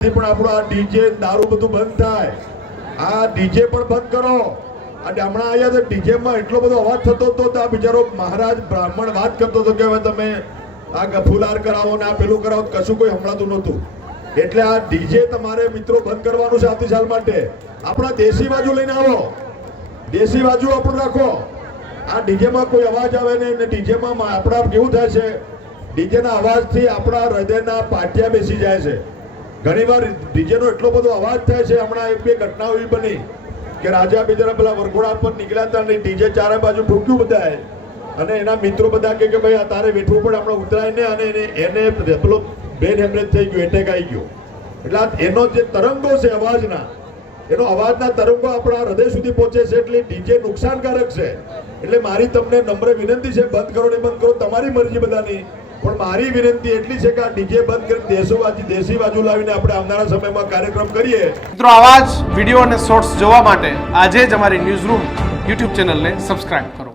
પણ આપણો આ ડીજે દારૂ બધું બંધ થાય, આ ડીજે પણ બંધ કરો. અને હમણાં આવ્યા તો ડીજે માં એટલો બધો અવાજ થતો હતો તો આ બિચારો મહારાજ બ્રાહ્મણ વાત કરતો હતો કે હવે તમે આ ગફુલાર કરાવો ને આ પેલું કરાવો, કશું કોઈ હમણાતું નહોતું. એટલે આ ડીજે તમારે મિત્રો બંધ કરવાનું છે આવતી સાલ માટે. આપણા દેશી બાજુ લઈને આવો, દેશી બાજુ આપણું રાખો. આ ડીજે માં કોઈ અવાજ આવે નહીં ને ડીજે માં આપણા કેવું થાય છે, ડીજે ના અવાજથી આપણા હૃદયના પાટિયા બેસી જાય છે. ઘણીવાર ડીજે નો એટલો બધો અવાજ થાય છે. હમણાં એક બે ઘટનાઓ એવી બની કે રાજા બિચારા પેલા વરઘોડા પર નીકળ્યા હતા અને ડીજે ચારે બાજુ ઠોક્યું બધાએ, અને એના મિત્રો બધા કે ભાઈ તારે વેઠવું પડે, હમણાં ઉતરાય ને, અને એને પેલો બ્રેન હેમરેજ થઈ ગયો, એટેક આવી ગયો. એટલે એનો જે તરંગો છે અવાજના, એનો અવાજના તરંગો આપણા હૃદય સુધી પહોંચે છે. એટલે ડીજે નુકસાનકારક છે. એટલે મારી તમને નમ્ર વિનંતી છે, બંધ કરો ને બંધ કરો તમારી મરજી બધાની, પણ મારી વિનંતી એટલી છે કે આ ડીજે બંધ કરી દેશી બાજુ લાવીને આપણે આવનારા સમયમાં કાર્યક્રમ કરીએ. મિત્રો, આવા જ વિડીયો અને શોર્ટ્સ જોવા માટે આજે જ અમારી ન્યૂઝ રૂમ યુટ્યુબ ચેનલને સબસ્ક્રાઇબ કરો.